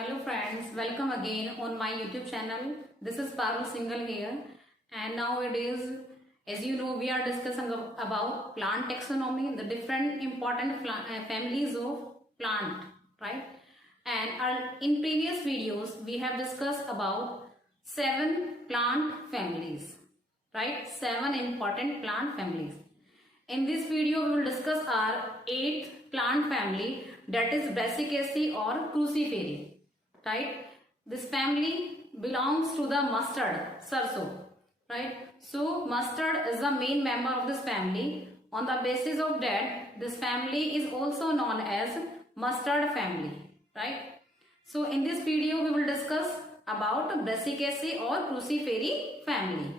Hello friends, welcome again on my YouTube channel. This is Parul Singhal here, and nowadays, as you know, we are discussing about plant taxonomy, the different important families of plant, right? And in previous videos, we have discussed about 7 plant families, right? 7 important plant families. In this video, we will discuss our 8th plant family, that is Brassicaceae or Cruciferae. Right, this family belongs to the mustard, sarso, right? So mustard is the main member of this family. On the basis of that, this family is also known as mustard family, right? So in this video we will discuss about Brassicaceae or Cruciferae family.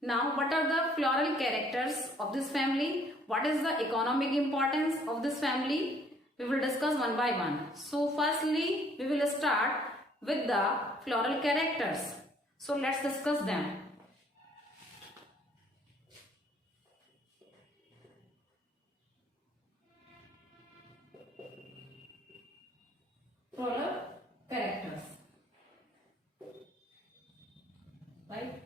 Now, what are the floral characters of this family? What is the economic importance of this family? We will discuss one by one. So firstly, we will start with the floral characters. So let's discuss them. Floral characters. Right?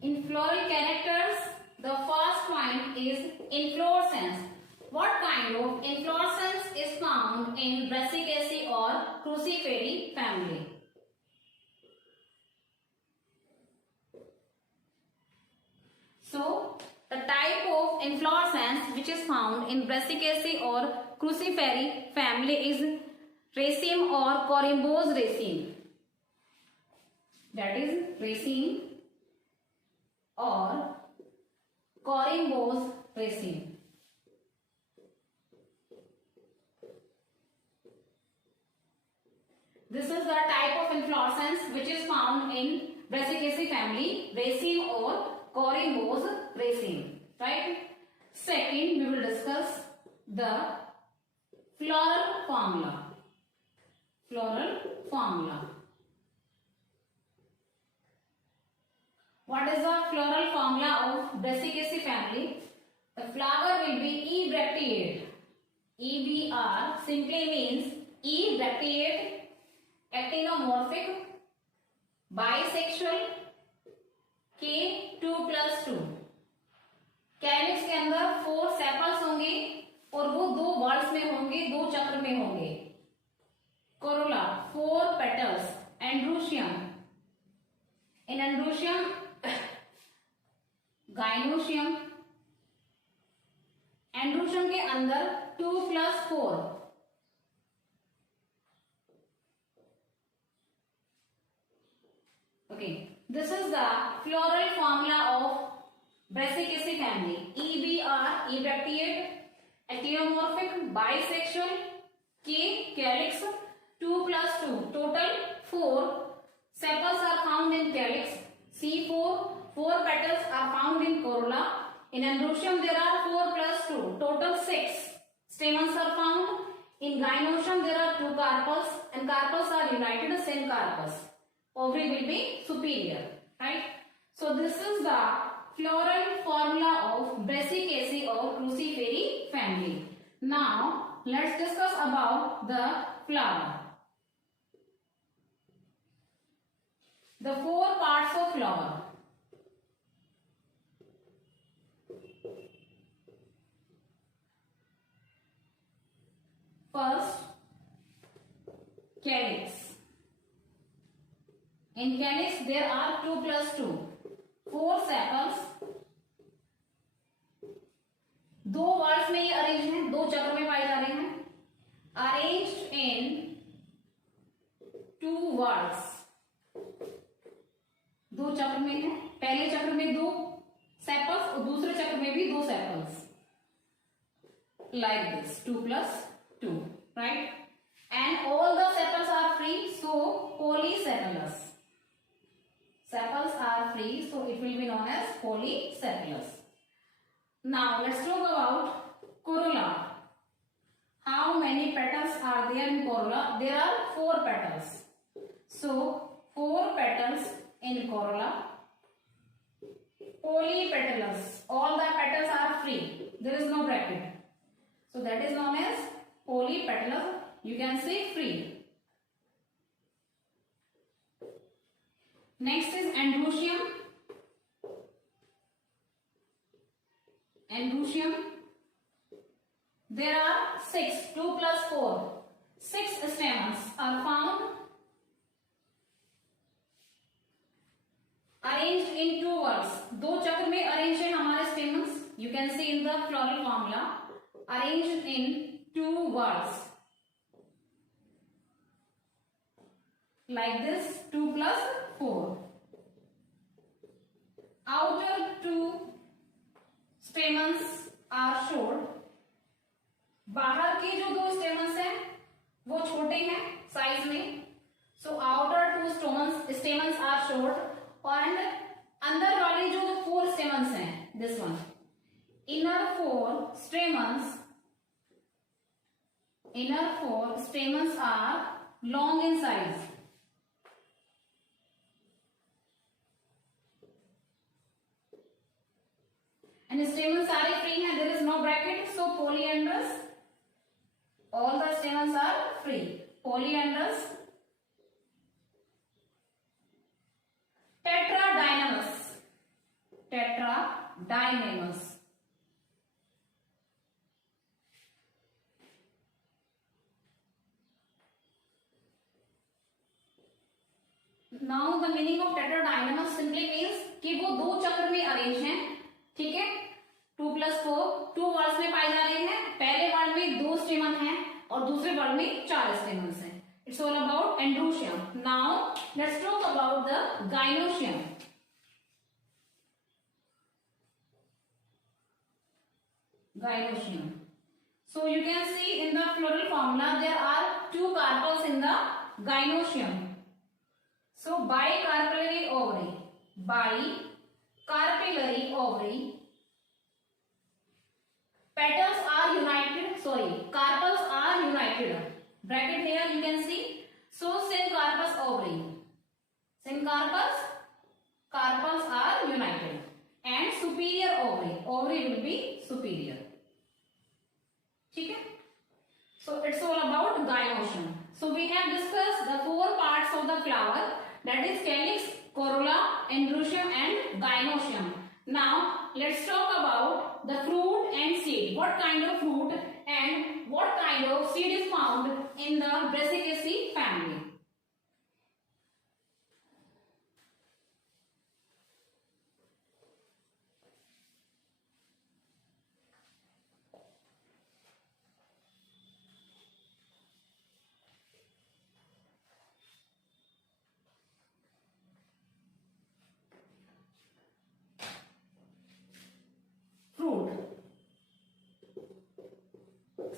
In floral characters, the first point is inflorescence. What kind of inflorescence is found in Brassicaceae or Cruciferae family? So, the type of inflorescence which is found in Brassicaceae or Cruciferae family is raceme or corimbose raceme. That is raceme or corimbose raceme. This is the type of inflorescence which is found in Brassicaceae family, raceme or corimbose raceme, right? Second, we will discuss the floral formula. Floral formula. What is the floral formula of Brassicaceae family? The flower will be ebracteate. EBR simply means ebracteate, actinomorphic, bisexual, K 2+2. Calyx के अंदर 4 sepals होंगे और वो 2 words में होंगे, 2 चक्र में होंगे. Corolla 4 petals. एंड्रूशियम. इन एंड्रूशियम गाइनोशियम. एंड्रूशियम के अंदर 2+4. Okay, this is the floral formula of Brassicaceae family. EBR, ebracteate, actinomorphic, bisexual, K, calyx, 2+2. Total 4 sepals are found in calyx. C4, 4 petals are found in corolla. In androecium there are 4+2. Total 6 stamens are found. In gynoecium there are 2 carpels and carpels are united, same carpels. Ovary will be superior, right? So this is the floral formula of Brassicaceae or Cruciferae family. Now let's discuss about the flower. The 4 parts of flower. First, calyx. In calyx there are 2+2. 4 sepals. 2 words में ये arrange है, 2 चक्र में पाए जा रहे हैं. Arranged in 2 words. 2 चक्र में है. पहले चक्र में 2 सेपल्स और दूसरे चक्र में भी 2 sepals. Like this, 2+2, right? And all the sepals are free, so polysepalous. Sepals are free, so it will be known as polysepalous. Now let's talk about corolla. How many petals are there in corolla? There are 4 petals. So 4 petals in corolla. Polypetalous. All the petals are free. There is no bracket. So that is known as polypetalous. You can say free. Next is androecium. Androecium. There are 6, 2 plus 4. 6 stamens are found arranged in 2 whorls. 2 चक्र में arranged है हमारे stamens. You can see in the floral formula. Arranged in 2 whorls. Like this, 2 plus 4. Outer 2 stamens are short. बाहर के जो 2 stamens हैं वो छोटे हैं साइज में. So outer 2 stamens are short. And अंदर वाले जो 4 stamens हैं, this one, inner 4 stamens are long in size. And stamens are free हैं, there is no bracket, so polyandrous. All the stamens are free. Polyandrous. Tetradynamous. Now the meaning of tetradynamous simply means कि वो 2 चक्र में arrange हैं. ठीक है, 2 plus 4 2 words में पाए जा रहे हैं. पहले वर्ड में 2 स्टेमन हैं और दूसरे वर्ड में 4 स्टेमन्स हैं. It's all about androecium. Now let's talk about the gynoecium. Gynoecium. So you can see in the floral formula there are 2 carpels in the gynoecium. So bicarpellary ovary. Bicarpellary ovary. Petals are united. Carpels are united. Bracket here you can see. So syncarpous ovary. Carpels are united. And superior ovary. Ovary will be superior. ठीक है? So it's all about gynoecium. So we have discussed the 4 parts of the flower, that is calyx, corolla, androecium and gynoecium. Now let's talk about the fruit and seed. What kind of fruit and what kind of seed is found in the Brassicaceae family?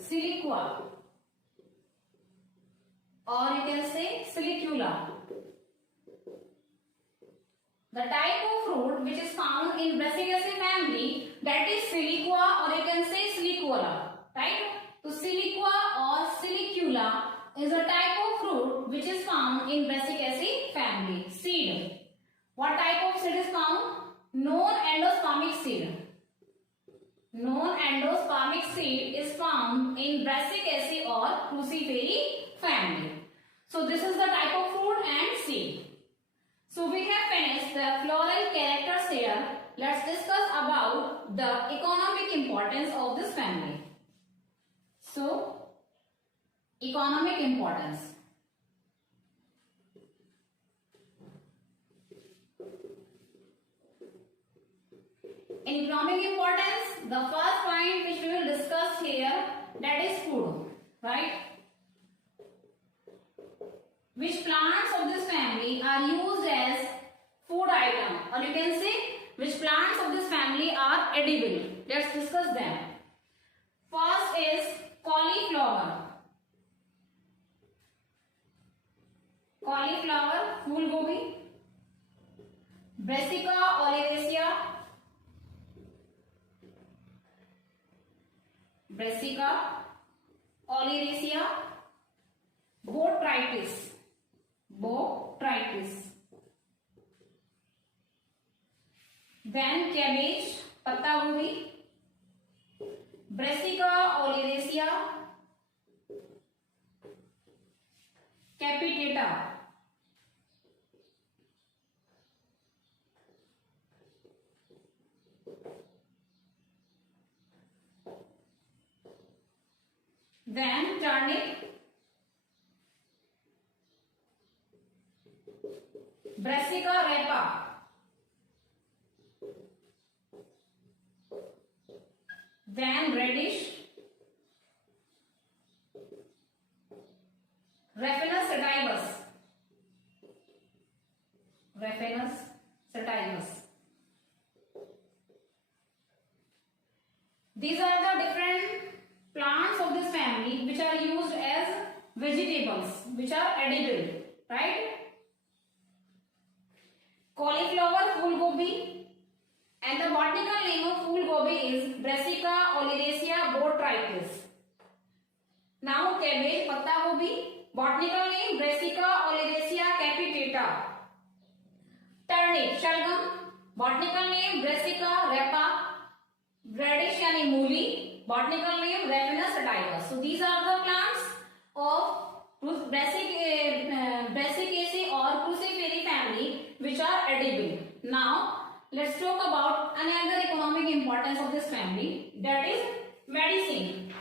Siliqua, or you can say Silicula. The type of fruit which is found in Brassicaceae family, that is Siliqua, or you can say Silicola, right? So Siliqua or Silicula is a type of fruit which is found in Brassicaceae family. Seed. What type of seed is found? Non-endospermic seed. Non-endospermic seed is found in Brassicaceae or Cruciferous family. So this is the type of fruit and seed. So we have finished the floral characters here. Let's discuss about the economic importance of this family. So economic importance. In economic importance, the first point which we will discuss here, that is food, right? Which plants of this family are used as food item, or you can say which plants of this family are edible. Let's discuss them. First is cauliflower. Cauliflower, फूल गोभी. Brassica oleracea. Brassica oleracea. Botrytis. Then cabbage, पत्ता गोभी. Brassica oleracea. Capitata. then turnip, Brassica rapa, then radish, Raphanus sativus, Raphanus sativus. These are the different plants of this family which are used as vegetables, which are edible, right? Cauliflower, phool gobi, and the botanical name of phool gobi is Brassica oleracea botrytis. Now cabbage, patta gobi, botanical name Brassica oleracea capitata. Turnip, shalgam, botanical name Brassica rapa. Radish यानी मूली, botanical name Raphanus sativus. So these are the plants of Brassicaceae or Cruciferous family which are edible. Now let's talk about another economic importance of this family, that is medicine.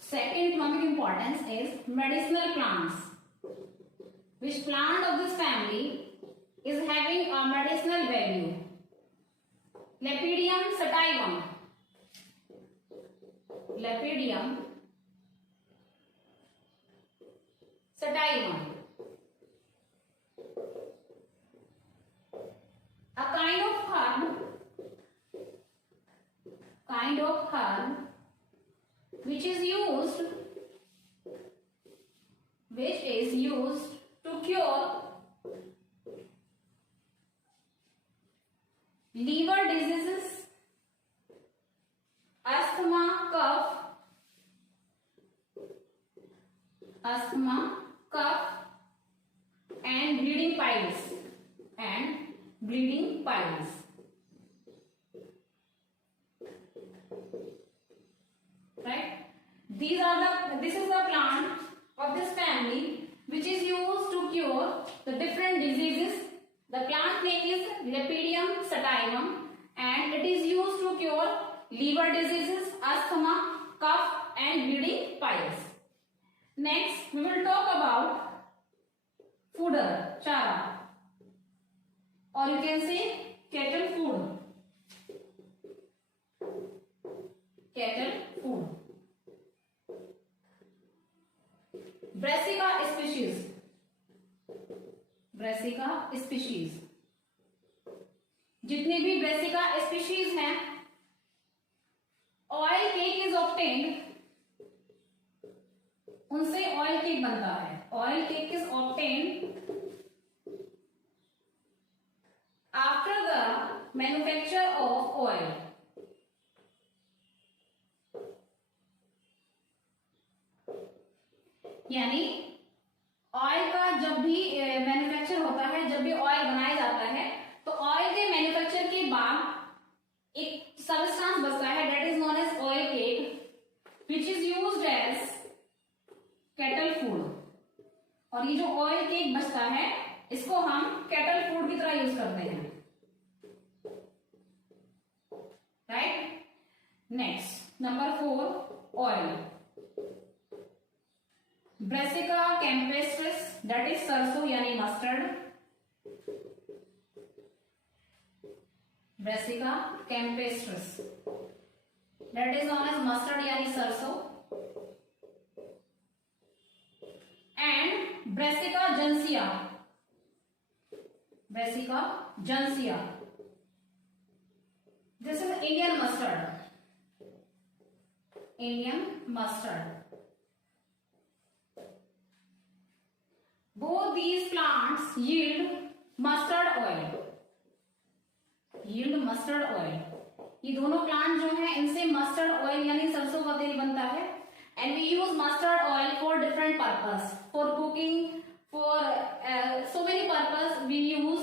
Second economic importance is medicinal plants. Which plant of this family is having a medicinal value? Lepidium sativum. Lepidium sativum. A kind of herb which is used to cure liver diseases, asthma, cough, and bleeding piles. Right? This is the plant of this family which is used to cure the different diseases. The plant name is Lepidium sativum and it is used to cure liver diseases, asthma, cough and bleeding piles. Next, we will talk about fooder, chara, or you can say cattle food. Cattle food. Brassica species. जितने भी Brassica species हैं, oil cake is obtained, उनसे oil cake बनता है. Oil cake is obtained after the manufacture of oil. यानी oil का जब भी मैन्युफैक्चर होता है, जब भी ऑयल बनाया जाता है, तो ऑयल के मैन्युफैक्चर के बाद एक सबस्टांस बचता है, that is known as oil cake, which is used as cattle food. और ये जो ऑयल केक बचता है, इसको हम कैटल फूड की तरह यूज करते हैं. Right. Next, number 4, oil. Brassica campestris, that is सरसों यानी mustard. Brassica campestris, that is known as mustard यानी सरसों. And Brassica janecia. Brassica janecia. This is Indian mustard. Indian mustard. Both these plants yield mustard oil. ये दोनों plant जो हैं, इनसे mustard oil यानी सरसों का तेल बनता है. And we use mustard oil for different purpose, for cooking, for so many purpose we use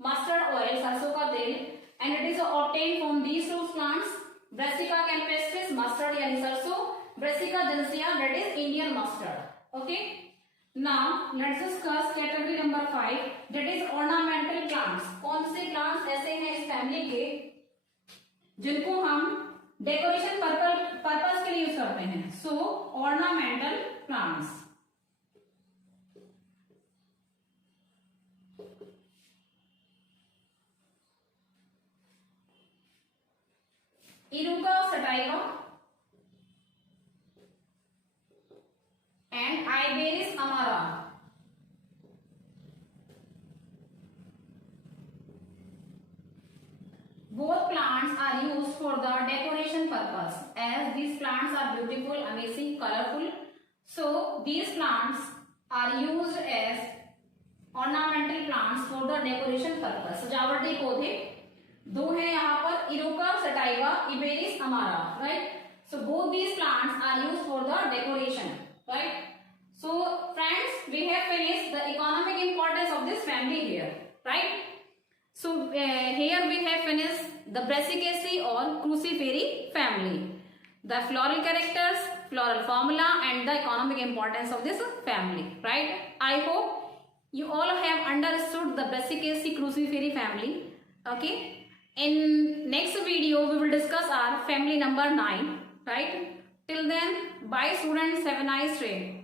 mustard oil, सरसों का तेल. And it is obtain from these two Brassica campestris mustard यानी सरसों, Brassica gentiana that is Indian mustard. Okay. Now let's discuss category number 5 that is ornamental plants. कौन से plants ऐसे हैं इस फैमिली के जिनको हम डेकोरेशन पर्पस के लिए यूज करते हैं? So ornamental plants. Iruca sativa and Iberis amara. Both plants are used for the decoration purpose as these plants are beautiful, amazing, colorful. So these plants are used as ornamental plants for the decoration purpose. सजावटी पौधे दो हैं यहाँ पर, Iruca sativa, Iberis amara, right? So both these plants are used for the decoration, right? So friends, we have finished the economic importance of this family here, right? So here we have finished the Brassicaceae or Cruciferae family, the floral characters, floral formula and the economic importance of this family, right? I hope you all have understood the Brassicaceae Cruciferae family. Okay. In next video we will discuss our family number 9, right? Till then, bye students, have a nice day.